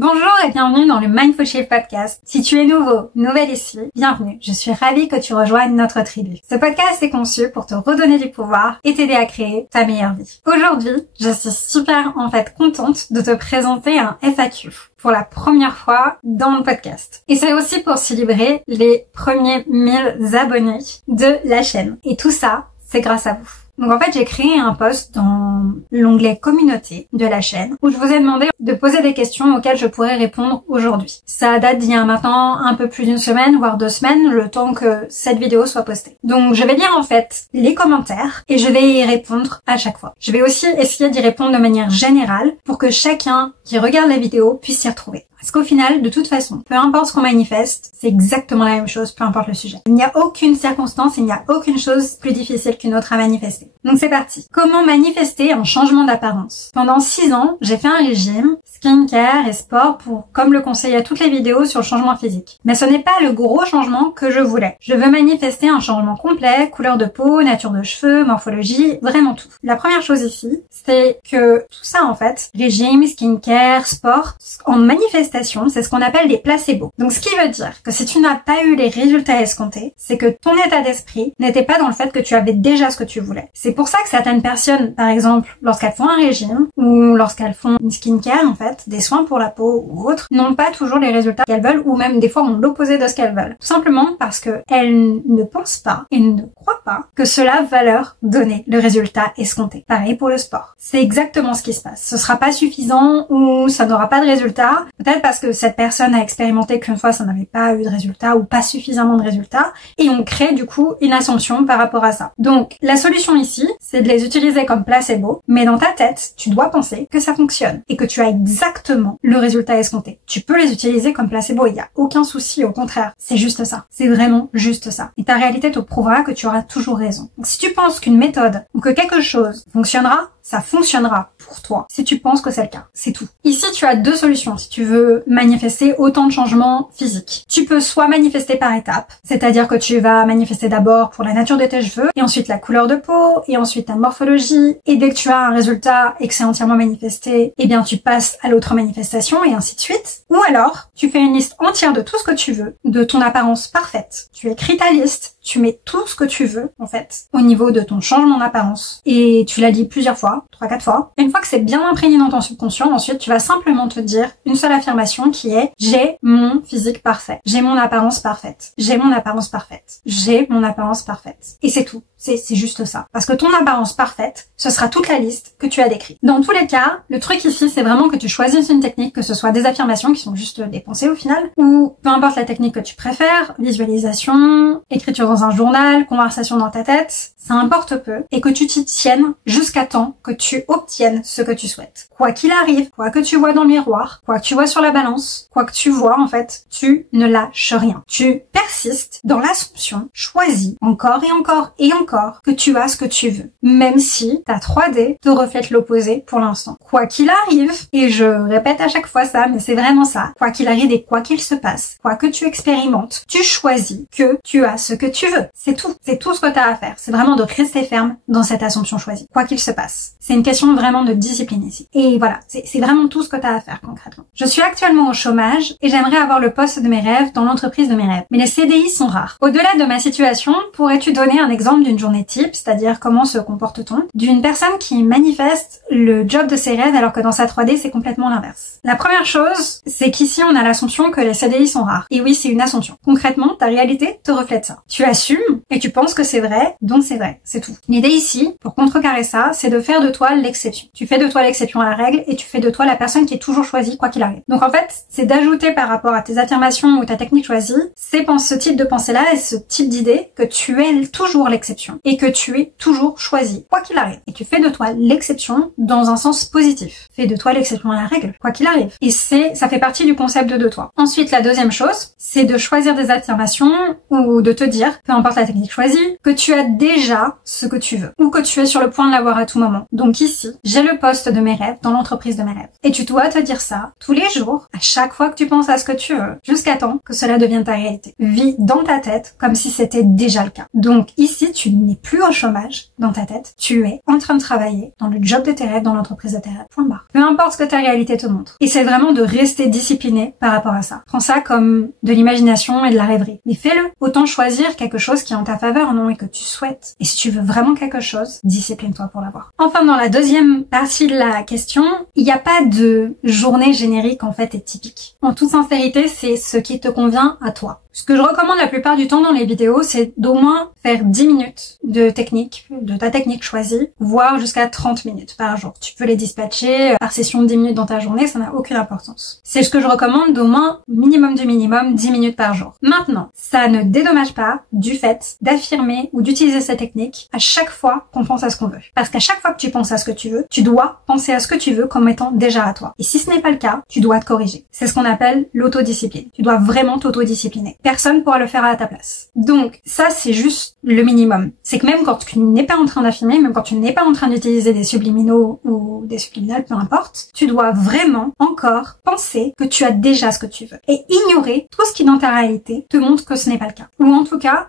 Bonjour et bienvenue dans le Mindful Shift Podcast. Si tu es nouveau, nouvelle ici, bienvenue. Je suis ravie que tu rejoignes notre tribu. Ce podcast est conçu pour te redonner du pouvoir et t'aider à créer ta meilleure vie. Aujourd'hui, je suis super contente de te présenter un FAQ pour la première fois dans le podcast. Et c'est aussi pour célébrer les premiers 1000 abonnés de la chaîne. Et tout ça, c'est grâce à vous. Donc en fait, j'ai créé un post dans l'onglet communauté de la chaîne où je vous ai demandé de poser des questions auxquelles je pourrais répondre aujourd'hui. Ça date d'il y a maintenant un peu plus d'une semaine, voire 2 semaines, le temps que cette vidéo soit postée. Donc je vais lire en fait les commentaires et je vais y répondre à chaque fois. Je vais aussi essayer d'y répondre de manière générale pour que chacun qui regarde la vidéo puisse s'y retrouver. Parce qu'au final, de toute façon, peu importe ce qu'on manifeste, c'est exactement la même chose, peu importe le sujet. Il n'y a aucune circonstance, il n'y a aucune chose plus difficile qu'une autre à manifester. Donc c'est parti. Comment manifester un changement d'apparence? Pendant 6 ans, j'ai fait un régime, skincare et sport comme le conseillaient toutes les vidéos sur le changement physique. Mais ce n'est pas le gros changement que je voulais. Je veux manifester un changement complet, couleur de peau, nature de cheveux, morphologie, vraiment tout. La première chose ici, c'est que tout ça en fait, régime, skincare, sport, en manifestation, c'est ce qu'on appelle des placebos. Donc ce qui veut dire que si tu n'as pas eu les résultats escomptés, c'est que ton état d'esprit n'était pas dans le fait que tu avais déjà ce que tu voulais. C'est pour ça que certaines personnes, par exemple, lorsqu'elles font un régime ou lorsqu'elles font une skincare, en fait, des soins pour la peau ou autres, n'ont pas toujours les résultats qu'elles veulent ou même des fois ont l'opposé de ce qu'elles veulent. Tout simplement parce que elles ne pensent pas et ne croient pas que cela va leur donner le résultat escompté. Pareil pour le sport. C'est exactement ce qui se passe. Ce sera pas suffisant ou ça n'aura pas de résultat. Peut-être parce que cette personne a expérimenté qu'une fois ça n'avait pas eu de résultat ou pas suffisamment de résultats et on crée du coup une assumption par rapport à ça. Donc la solution ici, c'est de les utiliser comme placebo, mais dans ta tête, tu dois penser que ça fonctionne et que tu as exactement le résultat escompté. Tu peux les utiliser comme placebo, il n'y a aucun souci, au contraire, c'est juste ça. C'est vraiment juste ça. Et ta réalité te prouvera que tu auras toujours raison. Donc si tu penses qu'une méthode ou que quelque chose fonctionnera, ça fonctionnera pour toi si tu penses que c'est le cas. C'est tout. Ici, tu as 2 solutions si tu veux manifester autant de changements physiques. Tu peux soit manifester par étapes, c'est-à-dire que tu vas manifester d'abord pour la nature de tes cheveux, et ensuite la couleur de peau, et ensuite ta morphologie, et dès que tu as un résultat et que c'est entièrement manifesté, eh bien tu passes à l'autre manifestation, et ainsi de suite. Ou alors, tu fais une liste entière de tout ce que tu veux, de ton apparence parfaite. Tu écris ta liste, tu mets tout ce que tu veux, en fait, au niveau de ton changement d'apparence, et tu la lis plusieurs fois, 3-4 fois. Et une fois que c'est bien imprégné dans ton subconscient, ensuite, tu vas simplement te dire une seule affirmation qui est « J'ai mon physique parfait. J'ai mon apparence parfaite. J'ai mon apparence parfaite. J'ai mon apparence parfaite. » Et c'est tout. C'est juste ça. Parce que ton apparence parfaite, ce sera toute la liste que tu as décrite. Dans tous les cas, le truc ici, c'est vraiment que tu choisisses une technique, que ce soit des affirmations qui sont juste des pensées au final, ou peu importe la technique que tu préfères, visualisation, écriture dans un journal, conversation dans ta tête, ça importe peu, et que tu t'y tiennes jusqu'à temps que tu obtiennes ce que tu souhaites. Quoi qu'il arrive, quoi que tu vois dans le miroir, quoi que tu vois sur la balance, quoi que tu vois, en fait, tu ne lâches rien. Tu persistes dans l'assumption, choisis encore et encore et encore que tu as ce que tu veux. Même si ta 3D te reflète l'opposé pour l'instant. Quoi qu'il arrive, et je répète à chaque fois ça, mais c'est vraiment ça, quoi qu'il arrive et quoi qu'il se passe, quoi que tu expérimentes, tu choisis que tu as ce que tu veux. C'est tout. C'est tout ce que tu as à faire. C'est vraiment de rester ferme dans cette assumption choisie. Quoi qu'il se passe. C'est une question vraiment de discipline ici. Et voilà, c'est vraiment tout ce que tu as à faire concrètement. Je suis actuellement au chômage et j'aimerais avoir le poste de mes rêves dans l'entreprise de mes rêves. Mais les CDI sont rares. Au-delà de ma situation, pourrais-tu donner un exemple d'une journée type, c'est-à-dire comment se comporte-t-on, d'une personne qui manifeste le job de ses rêves alors que dans sa 3D c'est complètement l'inverse? La première chose, c'est qu'ici on a l'assumption que les CDI sont rares. Et oui, c'est une assumption. Concrètement, ta réalité te reflète ça. Tu assumes et tu penses que c'est vrai, donc c'est vrai. C'est tout. L'idée ici, pour contrecarrer ça, c'est de faire de toi l'exception. Tu fais de toi l'exception à la règle et tu fais de toi la personne qui est toujours choisie quoi qu'il arrive. Donc en fait, c'est d'ajouter par rapport à tes affirmations ou ta technique choisie, ce type de pensée-là et ce type d'idée que tu es toujours l'exception et que tu es toujours choisi quoi qu'il arrive. Et tu fais de toi l'exception dans un sens positif. Fais de toi l'exception à la règle quoi qu'il arrive. Et ça fait partie du concept de toi. Ensuite, la deuxième chose, c'est de choisir des affirmations ou de te dire, peu importe la technique choisie, que tu as déjà déjà ce que tu veux ou que tu es sur le point de l'avoir à tout moment. Donc ici, j'ai le poste de mes rêves dans l'entreprise de mes rêves. Et tu dois te dire ça tous les jours, à chaque fois que tu penses à ce que tu veux, jusqu'à temps que cela devienne ta réalité. Vis dans ta tête comme si c'était déjà le cas. Donc ici, tu n'es plus au chômage dans ta tête, tu es en train de travailler dans le job de tes rêves, dans l'entreprise de tes rêves. Point barre. Peu importe ce que ta réalité te montre. Et c'est vraiment de rester discipliné par rapport à ça. Prends ça comme de l'imagination et de la rêverie. Mais fais-le. Autant choisir quelque chose qui est en ta faveur, non, et que tu souhaites. Et si tu veux vraiment quelque chose, discipline-toi pour l'avoir. Enfin, dans la deuxième partie de la question, il n'y a pas de journée générique en fait et typique. En toute sincérité, c'est ce qui te convient à toi. Ce que je recommande la plupart du temps dans les vidéos, c'est d'au moins faire 10 minutes de technique, de ta technique choisie, voire jusqu'à 30 minutes par jour. Tu peux les dispatcher par session de 10 minutes dans ta journée, ça n'a aucune importance. C'est ce que je recommande d'au moins, minimum du minimum, 10 minutes par jour. Maintenant, ça ne dédommage pas du fait d'affirmer ou d'utiliser cette technique à chaque fois qu'on pense à ce qu'on veut. Parce qu'à chaque fois que tu penses à ce que tu veux, tu dois penser à ce que tu veux comme étant déjà à toi. Et si ce n'est pas le cas, tu dois te corriger. C'est ce qu'on appelle l'autodiscipline. Tu dois vraiment t'autodiscipliner. Personne pourra le faire à ta place. Donc, ça, c'est juste le minimum. C'est que même quand tu n'es pas en train d'affirmer, même quand tu n'es pas en train d'utiliser des subliminaux ou des subliminales, peu importe, tu dois vraiment encore penser que tu as déjà ce que tu veux. Et ignorer tout ce qui, dans ta réalité, te montre que ce n'est pas le cas. Ou en tout cas,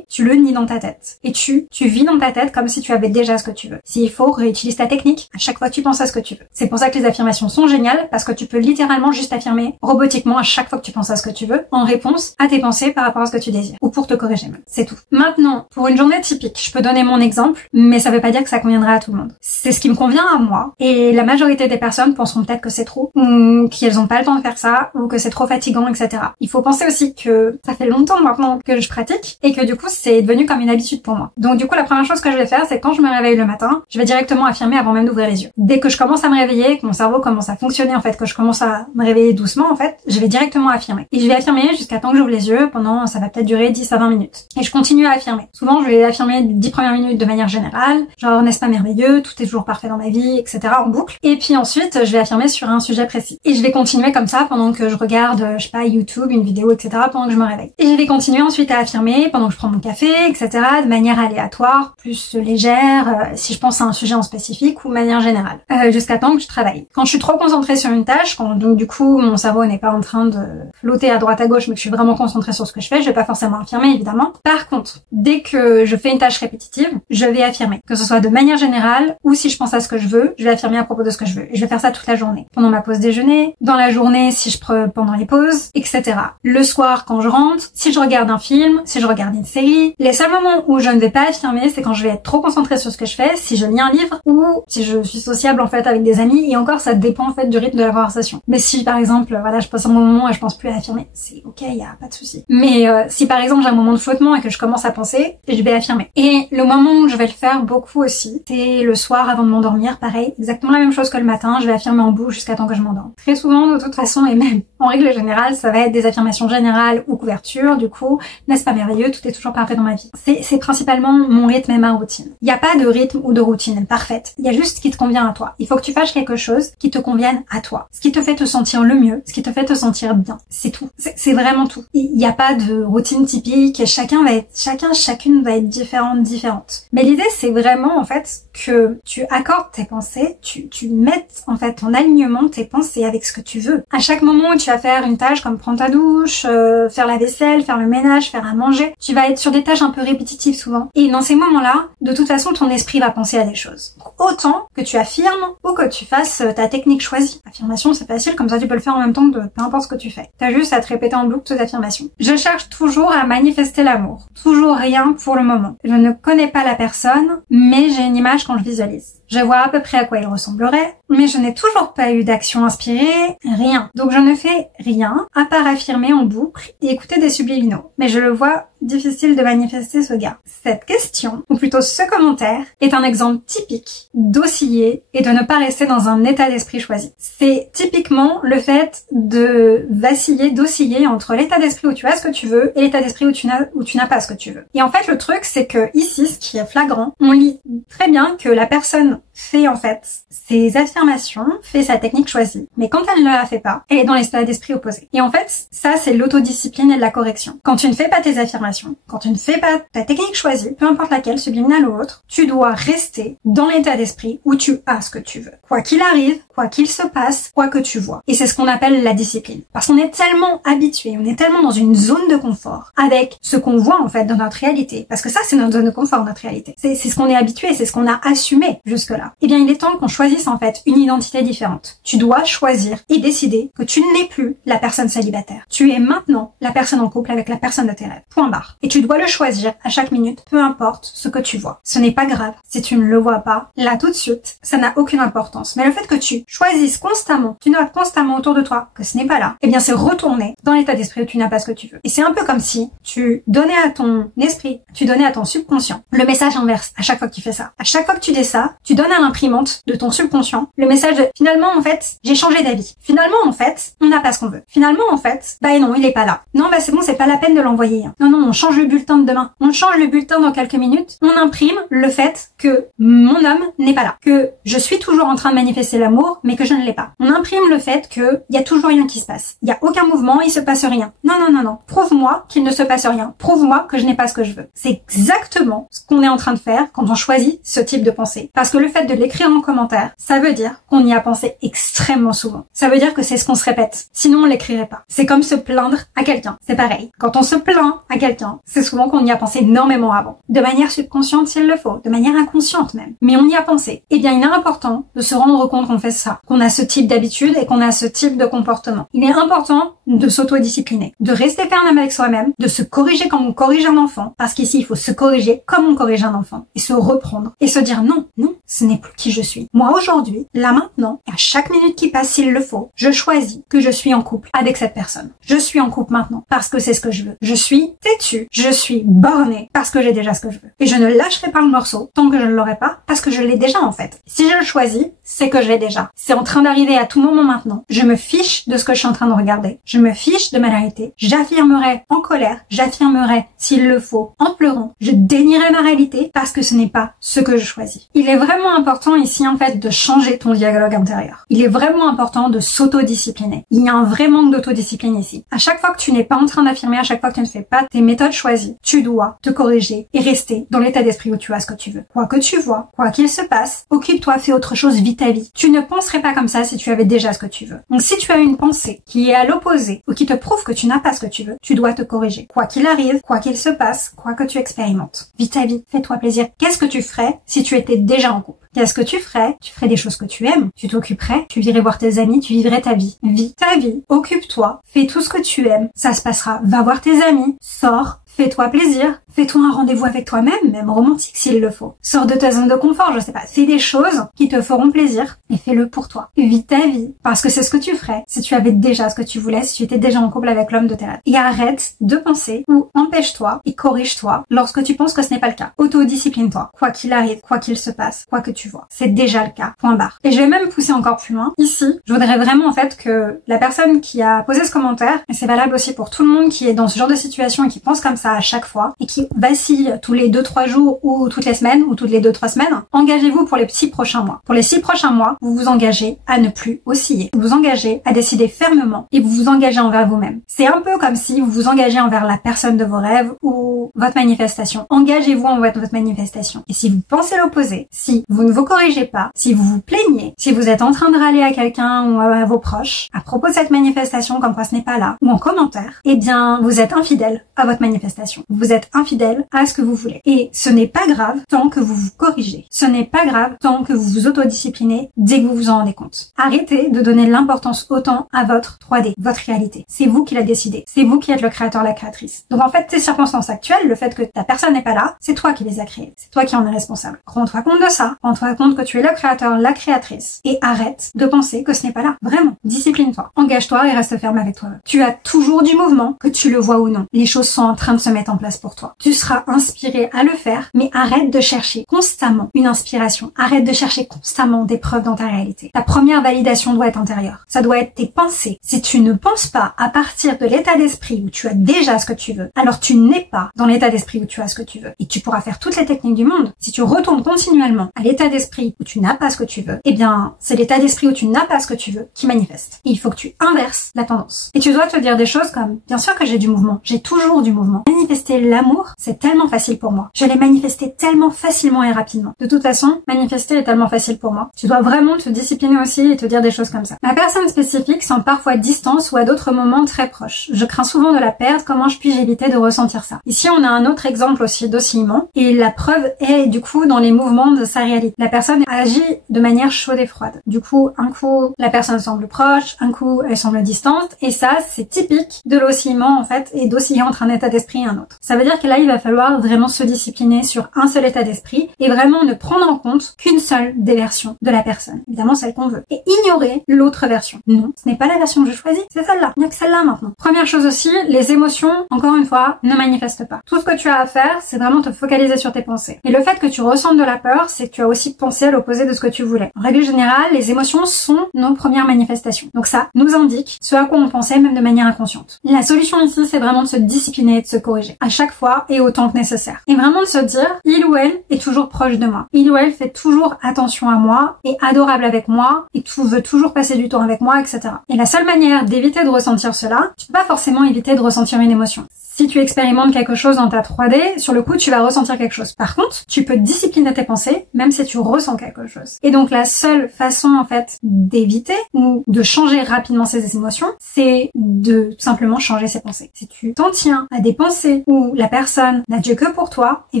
tu le nies dans ta tête. Et tu vis dans ta tête comme si tu avais déjà ce que tu veux. S'il faut, réutilise ta technique à chaque fois que tu penses à ce que tu veux. C'est pour ça que les affirmations sont géniales, parce que tu peux littéralement juste affirmer robotiquement à chaque fois que tu penses à ce que tu veux, en réponse à tes pensées par rapport à ce que tu désires. Ou pour te corriger même. C'est tout. Maintenant, pour une journée typique, je peux donner mon exemple, mais ça veut pas dire que ça conviendra à tout le monde. C'est ce qui me convient à moi, et la majorité des personnes penseront peut-être que c'est trop, ou qu'elles ont pas le temps de faire ça, ou que c'est trop fatigant, etc. Il faut penser aussi que ça fait longtemps maintenant que je pratique, et que du coup, c'est devenu comme une habitude pour moi. Donc du coup, la première chose que je vais faire, c'est quand je me réveille le matin, je vais directement affirmer avant même d'ouvrir les yeux. Dès que je commence à me réveiller, que mon cerveau commence à fonctionner, en fait, que je commence à me réveiller doucement, en fait, je vais directement affirmer. Et je vais affirmer jusqu'à temps que j'ouvre les yeux pendant, ça va peut-être durer 10 à 20 minutes. Et je continue à affirmer. Souvent, je vais affirmer 10 premières minutes de manière générale, genre, n'est-ce pas merveilleux, tout est toujours parfait dans ma vie, etc. en boucle. Et puis ensuite, je vais affirmer sur un sujet précis. Et je vais continuer comme ça pendant que je regarde, je sais pas, YouTube, une vidéo, etc. pendant que je me réveille. Et je vais continuer ensuite à affirmer pendant que je prends mon café, etc. de manière aléatoire, plus légère, si je pense à un sujet en spécifique ou de manière générale. Jusqu'à temps que je travaille. Quand je suis trop concentrée sur une tâche, quand donc du coup mon cerveau n'est pas en train de flotter à droite à gauche, mais que je suis vraiment concentrée sur ce que je fais, je vais pas forcément affirmer évidemment. Par contre, dès que je fais une tâche répétitive, je vais affirmer. Que ce soit de manière générale ou si je pense à ce que je veux, je vais affirmer à propos de ce que je veux. Et je vais faire ça toute la journée. Pendant ma pause déjeuner, dans la journée si je prends pendant les pauses, etc. Le soir quand je rentre, si je regarde un film, si je regarde une série. Les seuls moments où je ne vais pas affirmer, c'est quand je vais être trop concentrée sur ce que je fais, si je lis un livre ou si je suis sociable en fait avec des amis, et encore ça dépend en fait du rythme de la conversation. Mais si par exemple, voilà, je passe un bon moment et je pense plus à affirmer, c'est ok, y a pas de souci. Mais si par exemple j'ai un moment de flottement et que je commence à penser, je vais affirmer. Et le moment où je vais le faire beaucoup aussi, c'est le soir avant de m'endormir, pareil, exactement la même chose que le matin, je vais affirmer en boucle jusqu'à temps que je m'endorme. Très souvent de toute façon, et même en règle générale, ça va être des affirmations générales ou couverture, du coup, n'est-ce pas merveilleux, tout est toujours parfait dans ma vie. C'est principalement mon rythme et ma routine. Il n'y a pas de rythme ou de routine parfaite, il y a juste ce qui te convient à toi. Il faut que tu fasses quelque chose qui te convienne à toi, ce qui te fait te sentir le mieux, ce qui te fait te sentir bien. C'est tout. C'est vraiment tout. Il n'y a pas de routine typique, chacune va être différente. Mais l'idée, c'est vraiment, en fait, que tu accordes tes pensées, tu mettes, en fait, en alignement tes pensées avec ce que tu veux. À chaque moment où tu vas faire une tâche comme prendre ta douche, faire la vaisselle, faire le ménage, faire à manger, tu vas être sur des tâches un peu répétitives souvent. Et dans ces moments-là, de toute façon, ton esprit va penser à des choses. Donc, autant que tu affirmes ou que tu fasses ta technique choisie. Affirmation, c'est facile, comme ça tu peux le faire en même temps de peu importe ce que tu fais. T'as juste à te répéter en boucle tes affirmations. Je cherche toujours à manifester l'amour. Toujours rien pour le moment. Je ne connais pas la personne, mais j'ai une image quand je visualise. Je vois à peu près à quoi il ressemblerait, mais je n'ai toujours pas eu d'action inspirée, rien. Donc je ne fais rien, à part affirmer en boucle et écouter des subliminaux. Mais je le vois difficile de manifester ce gars. Cette question, ou plutôt ce commentaire, est un exemple typique d'osciller et de ne pas rester dans un état d'esprit choisi. C'est typiquement le fait de vaciller, d'osciller entre l'état d'esprit où tu as ce que tu veux et l'état d'esprit où tu n'as pas ce que tu veux. Et en fait, le truc, c'est que ici, ce qui est flagrant, on lit très bien que la personne fait en fait ses affirmations, fait sa technique choisie. Mais quand elle ne la fait pas, elle est dans l'état d'esprit opposé. Et en fait, ça c'est l'autodiscipline et de la correction. Quand tu ne fais pas tes affirmations, quand tu ne fais pas ta technique choisie, peu importe laquelle, subliminale ou autre, tu dois rester dans l'état d'esprit où tu as ce que tu veux. Quoi qu'il arrive, quoi qu'il se passe, quoi que tu vois. Et c'est ce qu'on appelle la discipline. Parce qu'on est tellement habitué, on est tellement dans une zone de confort avec ce qu'on voit en fait dans notre réalité. Parce que ça, c'est notre zone de confort, notre réalité. C'est ce qu'on est habitué, c'est ce qu'on a assumé jusque-là. Eh bien, il est temps qu'on choisisse en fait une identité différente. Tu dois choisir et décider que tu n'es plus la personne célibataire. Tu es maintenant la personne en couple avec la personne de tes rêves. Point barre. Et tu dois le choisir à chaque minute, peu importe ce que tu vois. Ce n'est pas grave si tu ne le vois pas là tout de suite. Ça n'a aucune importance. Mais le fait que tu choisisses constamment, tu notes constamment autour de toi que ce n'est pas là, eh bien c'est retourner dans l'état d'esprit où tu n'as pas ce que tu veux. Et c'est un peu comme si tu donnais à ton esprit, tu donnais à ton subconscient le message inverse à chaque fois que tu fais ça. À chaque fois que tu dis ça, tu donnes à l'imprimante de ton subconscient le message de finalement en fait, j'ai changé d'avis. Finalement en fait, on n'a pas ce qu'on veut. Finalement en fait, bah non, il est pas là. Non, bah c'est bon, c'est pas la peine de l'envoyer. Non, non, on change le bulletin de demain. On change le bulletin dans quelques minutes. On imprime le fait que mon homme n'est pas là. Que je suis toujours en train de manifester l'amour, mais que je ne l'ai pas. On imprime le fait que y a toujours rien qui se passe. Il y a aucun mouvement, il se passe rien. Non, non, non, non. Prouve-moi qu'il ne se passe rien. Prouve-moi que je n'ai pas ce que je veux. C'est exactement ce qu'on est en train de faire quand on choisit ce type de pensée. Parce que le fait de l'écrire en commentaire, ça veut dire qu'on y a pensé extrêmement souvent. Ça veut dire que c'est ce qu'on se répète. Sinon, on l'écrirait pas. C'est comme se plaindre à quelqu'un. C'est pareil. Quand on se plaint à quelqu'un, c'est souvent qu'on y a pensé énormément avant. De manière subconsciente s'il le faut. De manière inconsciente même. Mais on y a pensé. Eh bien, il est important de se rendre compte qu'on fait ça. Qu'on a ce type d'habitude et qu'on a ce type de comportement. Il est important de s'auto-discipliner. De rester ferme avec soi-même. De se corriger comme on corrige un enfant. Parce qu'ici, il faut se corriger comme on corrige un enfant. Et se reprendre. Et se dire non, non, ce n'est plus qui je suis. Moi, aujourd'hui, là maintenant, à chaque minute qui passe s'il le faut, je choisis que je suis en couple avec cette personne. Je suis en couple maintenant parce que c'est ce que je veux. Je suis têtue, je suis bornée parce que j'ai déjà ce que je veux. Et je ne lâcherai pas le morceau tant que je ne l'aurai pas parce que je l'ai déjà en fait. Si je le choisis, c'est que je l'ai déjà. C'est en train d'arriver à tout moment maintenant. Je me fiche de ce que je suis en train de regarder. Je me fiche de ma réalité. J'affirmerai en colère, j'affirmerai s'il le faut en pleurant. Je dénierai ma réalité parce que ce n'est pas ce que je choisis. Il est vraiment important ici en fait de changer ton dialogue intérieur. Il est vraiment important de s'autodiscipliner. Il y a un vrai manque d'autodiscipline ici. À chaque fois que tu n'es pas en train d'affirmer, à chaque fois que tu ne fais pas tes méthodes choisies, tu dois te corriger et rester dans l'état d'esprit où tu as ce que tu veux. Quoi que tu vois, quoi qu'il se passe, occupe-toi, fais autre chose, vis ta vie. Tu ne penserais pas comme ça si tu avais déjà ce que tu veux. Donc si tu as une pensée qui est à l'opposé ou qui te prouve que tu n'as pas ce que tu veux, tu dois te corriger. Quoi qu'il arrive, quoi qu'il se passe, quoi que tu expérimentes. Vis ta vie, fais-toi plaisir. Qu'est-ce que tu ferais si tu étais déjà en couple? Qu'est-ce que tu ferais? Tu ferais des choses que tu aimes, tu t'occuperais, tu irais voir tes amis, tu vivrais ta vie. Vis ta vie, occupe-toi, fais tout ce que tu aimes, ça se passera. Va voir tes amis, sors, fais-toi plaisir, fais-toi un rendez-vous avec toi-même, même romantique s'il le faut. Sors de ta zone de confort, je sais pas, fais des choses qui te feront plaisir et fais-le pour toi. Vis ta vie, parce que c'est ce que tu ferais si tu avais déjà ce que tu voulais, si tu étais déjà en couple avec l'homme de tes rêves. Et arrête de penser ou empêche-toi et corrige-toi lorsque tu penses que ce n'est pas le cas. Autodiscipline-toi. Quoi qu'il arrive, quoi qu'il se passe, quoi que tu vois. C'est déjà le cas. Point barre. Et je vais même pousser encore plus loin. Ici, je voudrais vraiment en fait que la personne qui a posé ce commentaire, et c'est valable aussi pour tout le monde qui est dans ce genre de situation et qui pense comme ça à chaque fois et qui vacille tous les 2-3 jours ou toutes les semaines ou toutes les 2-3 semaines, engagez-vous pour les 6 prochains mois. Pour les 6 prochains mois, vous vous engagez à ne plus osciller. Vous vous engagez à décider fermement et vous vous engagez envers vous-même. C'est un peu comme si vous vous engagez envers la personne de vos rêves ou votre manifestation. Engagez-vous envers votre manifestation. Et si vous pensez l'opposé, si vous ne vous corrigez pas, si vous vous plaignez, si vous êtes en train de râler à quelqu'un ou à vos proches à propos de cette manifestation comme quoi ce n'est pas là, ou en commentaire, eh bien, vous êtes infidèle à votre manifestation. Vous êtes infidèle à ce que vous voulez. Et ce n'est pas grave tant que vous vous corrigez. Ce n'est pas grave tant que vous vous autodisciplinez dès que vous vous en rendez compte. Arrêtez de donner l'importance autant à votre 3D, votre réalité. C'est vous qui la décidez. C'est vous qui êtes le créateur, la créatrice. Donc en fait, tes circonstances actuelles, le fait que ta personne n'est pas là, c'est toi qui les as créées. C'est toi qui en es responsable. Rends-toi compte de ça. Rends-toi compte que tu es le créateur, la créatrice. Et arrête de penser que ce n'est pas là. Vraiment. Discipline-toi. Engage-toi et reste ferme avec toi. Tu as toujours du mouvement, que tu le vois ou non. Les choses sont en train de se mettent en place pour toi. Tu seras inspiré à le faire, mais arrête de chercher constamment une inspiration. Arrête de chercher constamment des preuves dans ta réalité. Ta première validation doit être intérieure. Ça doit être tes pensées. Si tu ne penses pas à partir de l'état d'esprit où tu as déjà ce que tu veux, alors tu n'es pas dans l'état d'esprit où tu as ce que tu veux. Et tu pourras faire toutes les techniques du monde. Si tu retournes continuellement à l'état d'esprit où tu n'as pas ce que tu veux, eh bien, c'est l'état d'esprit où tu n'as pas ce que tu veux qui manifeste. Et il faut que tu inverses la tendance. Et tu dois te dire des choses comme, bien sûr que j'ai du mouvement. J'ai toujours du mouvement. Manifester l'amour, c'est tellement facile pour moi. Je l'ai manifesté tellement facilement et rapidement. De toute façon, manifester est tellement facile pour moi. Tu dois vraiment te discipliner aussi et te dire des choses comme ça. Ma personne spécifique semble parfois distance ou à d'autres moments très proche. Je crains souvent de la perdre. Comment puis-je éviter de ressentir ça? Ici, on a un autre exemple aussi d'oscillement. Et la preuve est, du coup, dans les mouvements de sa réalité. La personne agit de manière chaude et froide. Du coup, un coup, la personne semble proche, un coup, elle semble distante. Et ça, c'est typique de l'oscillement, en fait, et d'osciller entre un état d'esprit et un autre. Ça veut dire que là, il va falloir vraiment se discipliner sur un seul état d'esprit et vraiment ne prendre en compte qu'une seule des versions de la personne. Évidemment, celle qu'on veut. Et ignorer l'autre version. Non, ce n'est pas la version que je choisis, c'est celle-là. Il n'y a que celle-là maintenant. Première chose aussi, les émotions, encore une fois, ne manifestent pas. Tout ce que tu as à faire, c'est vraiment te focaliser sur tes pensées. Et le fait que tu ressentes de la peur, c'est que tu as aussi pensé à l'opposé de ce que tu voulais. En règle générale, les émotions sont nos premières manifestations. Donc ça nous indique ce à quoi on pensait même de manière inconsciente. La solution ici, c'est vraiment de se discipliner et de se corriger à chaque fois et autant que nécessaire. Et vraiment de se dire, il ou elle est toujours proche de moi. Il ou elle fait toujours attention à moi, est adorable avec moi, et veut toujours passer du temps avec moi, etc. Et la seule manière d'éviter de ressentir cela, tu peux pas forcément éviter de ressentir une émotion. Si tu expérimentes quelque chose dans ta 3D, sur le coup, tu vas ressentir quelque chose. Par contre, tu peux discipliner tes pensées, même si tu ressens quelque chose. Et donc, la seule façon, en fait, d'éviter ou de changer rapidement ces émotions, c'est de tout simplement changer ses pensées. Si tu t'en tiens à des pensées où la personne n'a Dieu que pour toi et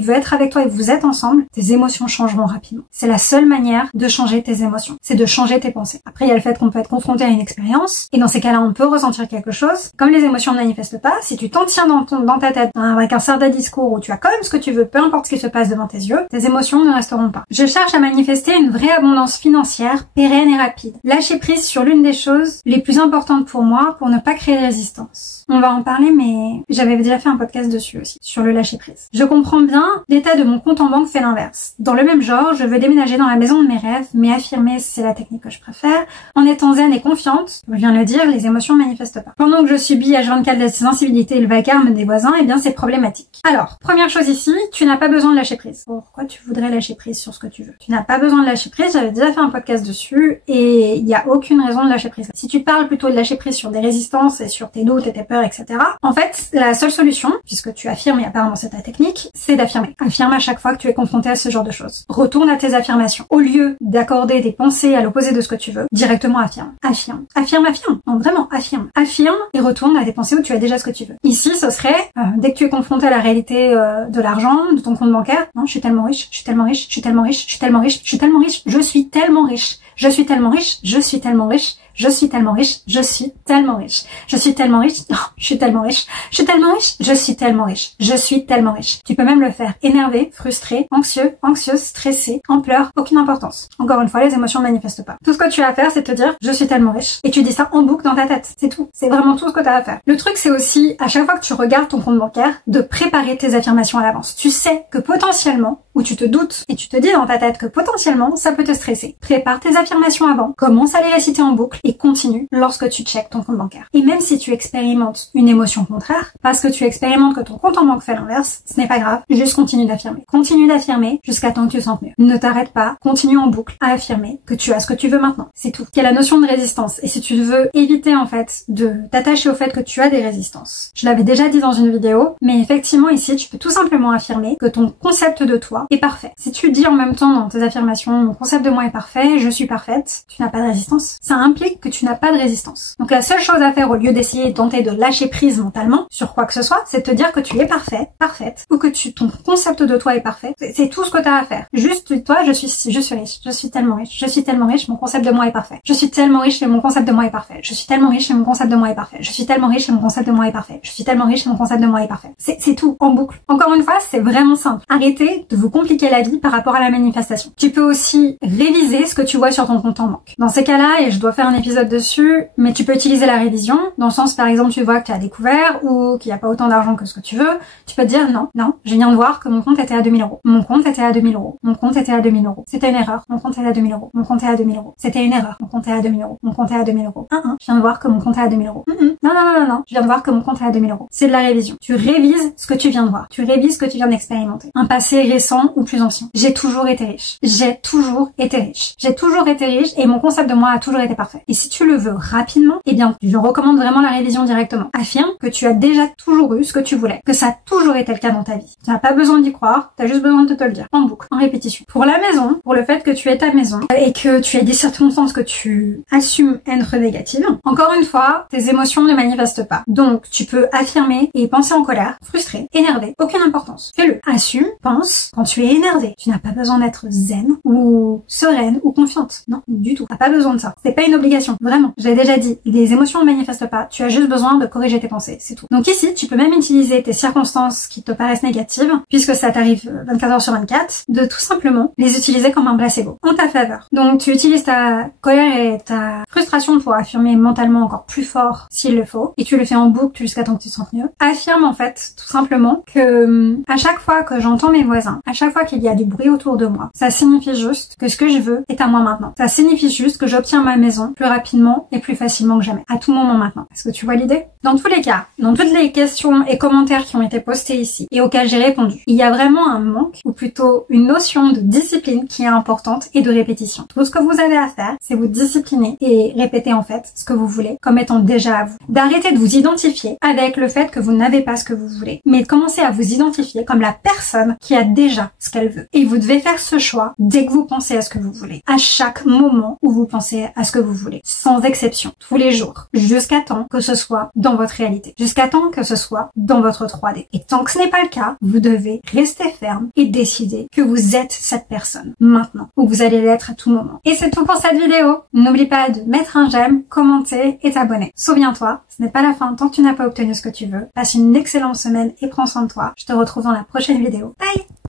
veut être avec toi et vous êtes ensemble, tes émotions changeront rapidement. C'est la seule manière de changer tes émotions. C'est de changer tes pensées. Après, il y a le fait qu'on peut être confronté à une expérience et dans ces cas-là, on peut ressentir quelque chose. Comme les émotions ne manifestent pas, si tu t'en tiens dans ta tête avec un certain discours où tu as quand même ce que tu veux, peu importe ce qui se passe devant tes yeux, tes émotions ne resteront pas. Je cherche à manifester une vraie abondance financière, pérenne et rapide. Lâcher prise sur l'une des choses les plus importantes pour moi pour ne pas créer de résistance. On va en parler, mais j'avais déjà fait un podcast dessus aussi, sur le lâcher prise. Je comprends bien, l'état de mon compte en banque fait l'inverse. Dans le même genre, je veux déménager dans la maison de mes rêves, mais affirmer, c'est la technique que je préfère. En étant zen et confiante, je viens de le dire, les émotions ne manifestent pas. Pendant que je subis H24 la sensibilité et le vacarme des voisins, eh bien c'est problématique. Alors, première chose ici, tu n'as pas besoin de lâcher prise. Pourquoi tu voudrais lâcher prise sur ce que tu veux? Tu n'as pas besoin de lâcher prise, j'avais déjà fait un podcast dessus et il n'y a aucune raison de lâcher prise. Si tu parles plutôt de lâcher prise sur des résistances et sur tes doutes et tes peurs, etc., en fait, la seule solution, puisque tu affirmes et apparemment c'est ta technique, c'est d'affirmer. Affirme à chaque fois que tu es confronté à ce genre de choses. Retourne à tes affirmations. Au lieu d'accorder des pensées à l'opposé de ce que tu veux, directement affirme. Affirme. Affirme, affirme. Non, vraiment, affirme. Affirme et retourne à des pensées où tu as déjà ce que tu veux. Ici, ce serait, dès que tu es confronté à la réalité de l'argent, de ton compte bancaire, non, je suis tellement riche, je suis tellement riche, je suis tellement riche, je suis tellement riche, je suis tellement riche, je suis tellement riche, je suis tellement riche, je suis tellement riche, je suis tellement riche, je suis tellement riche, je suis tellement riche, oh, je suis tellement riche, je suis tellement riche, je suis tellement riche, je suis tellement riche. Tu peux même le faire énervé, frustré, anxieux, anxieuse, stressé, en pleurs, aucune importance. Encore une fois, les émotions ne manifestent pas. Tout ce que tu as à faire, c'est te dire, je suis tellement riche. Et tu dis ça en boucle dans ta tête. C'est tout. C'est vraiment tout ce que tu as à faire. Le truc, c'est aussi, à chaque fois que tu regardes ton compte bancaire, de préparer tes affirmations à l'avance. Tu sais que potentiellement, ou tu te doutes, et tu te dis dans ta tête que potentiellement, ça peut te stresser. Prépare tes affirmations avant, commence à les réciter en boucle, et continue lorsque tu checkes ton compte bancaire. Et même si tu expérimentes une émotion contraire, parce que tu expérimentes que ton compte en banque fait l'inverse, ce n'est pas grave, juste continue d'affirmer. Continue d'affirmer jusqu'à temps que tu te sentes mieux. Ne t'arrête pas, continue en boucle à affirmer que tu as ce que tu veux maintenant. C'est tout. Il y a la notion de résistance. Et si tu veux éviter en fait de t'attacher au fait que tu as des résistances, je l'avais déjà dit dans une vidéo, mais effectivement ici tu peux tout simplement affirmer que ton concept de toi est parfait. Si tu dis en même temps dans tes affirmations, mon concept de moi est parfait, je suis parfaite, tu n'as pas de résistance. Ça implique que tu n'as pas de résistance. Donc la seule chose à faire au lieu d'essayer de tenter de lâcher prise mentalement sur quoi que ce soit, c'est de te dire que tu es parfait, parfaite, ou que ton concept de toi est parfait. C'est tout ce que tu as à faire. Juste toi, je suis riche, je suis tellement riche, je suis tellement riche, mon concept de moi est parfait. Je suis tellement riche et mon concept de moi est parfait. Je suis tellement riche et mon concept de moi est parfait. Je suis tellement riche et mon concept de moi est parfait. Je suis tellement riche et mon concept de moi est parfait. C'est tout, en boucle. Encore une fois, c'est vraiment simple. Arrêtez de vous compliquer la vie par rapport à la manifestation. Tu peux aussi réviser ce que tu vois sur ton compte en banque. Dans ces cas-là, et je dois faire un épisode dessus, mais tu peux utiliser la révision, dans le sens par exemple tu vois que tu as découvert ou qu'il n'y a pas autant d'argent que ce que tu veux, tu peux te dire non, je viens de voir que mon compte était à 2000 euros. Mon compte était à 2000 euros. Mon compte était à 2000 euros. C'était une erreur. Mon compte est à 2000 euros. Mon compte est à 2000 euros. C'était une erreur. Mon compte est à 2000 euros. Mon compte est à 2000 euros. Je viens de voir que mon compte est à 2000 euros. Non. Je viens de voir que mon compte est à 2000 euros. C'est de la révision. Tu révises ce que tu viens de voir. Tu révises ce que tu viens d'expérimenter. Un passé récent ou plus ancien. J'ai toujours été riche. J'ai toujours été riche. J'ai toujours été riche et mon concept de moi a toujours été parfait. Et si tu le veux rapidement, eh bien, je recommande vraiment la révision directement. Affirme que tu as déjà toujours eu ce que tu voulais. Que ça a toujours été le cas dans ta vie. Tu n'as pas besoin d'y croire. Tu as juste besoin de te le dire. En boucle. En répétition. Pour la maison, pour le fait que tu aies ta maison et que tu aies des circonstances que tu assumes être négatives, encore une fois, tes émotions ne manifestent pas. Donc, tu peux affirmer et penser en colère, frustré, énervé, aucune importance. Fais-le. Assume, pense quand tu es énervé. Tu n'as pas besoin d'être zen ou sereine ou confiante. Non, du tout. T'as pas besoin de ça. C'est pas une obligation. Vraiment. J'ai déjà dit, les émotions ne manifestent pas. Tu as juste besoin de corriger tes pensées. C'est tout. Donc ici, tu peux même utiliser tes circonstances qui te paraissent négatives, puisque ça t'arrive 24 heures sur 24, de tout simplement les utiliser comme un placebo en ta faveur. Donc tu utilises ta colère et ta frustration pour affirmer mentalement encore plus fort s'il le faut, et tu le fais en boucle jusqu'à temps que tu te sentes mieux. Affirme en fait tout simplement que à chaque fois que j'entends mes voisins, à chaque fois qu'il y a du bruit autour de moi, ça signifie juste que ce que je veux est à moi maintenant. Ça signifie juste que j'obtiens ma maison plus rapidement et plus facilement que jamais, à tout moment maintenant. Est-ce que tu vois l'idée? Dans tous les cas, dans toutes les questions et commentaires qui ont été postés ici et auxquels j'ai répondu, il y a vraiment un manque, ou plutôt une notion de discipline qui est importante et de répétition. Tout ce que vous avez à faire, c'est vous discipliner et répéter en fait ce que vous voulez comme étant déjà à vous. D'arrêter de vous identifier avec le fait que vous n'avez pas ce que vous voulez, mais de commencer à vous identifier comme la personne qui a déjà ce qu'elle veut. Et vous devez faire ce choix dès que vous pensez à ce que vous voulez, à chaque moment où vous pensez à ce que vous voulez, sans exception, tous les jours, jusqu'à temps que ce soit dans votre réalité, jusqu'à temps que ce soit dans votre 3D. Et tant que ce n'est pas le cas, vous devez rester ferme et décider que vous êtes cette personne maintenant, ou vous allez l'être à tout moment. Et c'est tout pour cette vidéo. N'oublie pas de mettre un j'aime, commenter et t'abonner. Souviens-toi, ce n'est pas la fin tant que tu n'as pas obtenu ce que tu veux. Passe une excellente semaine et prends soin de toi. Je te retrouve dans la prochaine vidéo. Bye!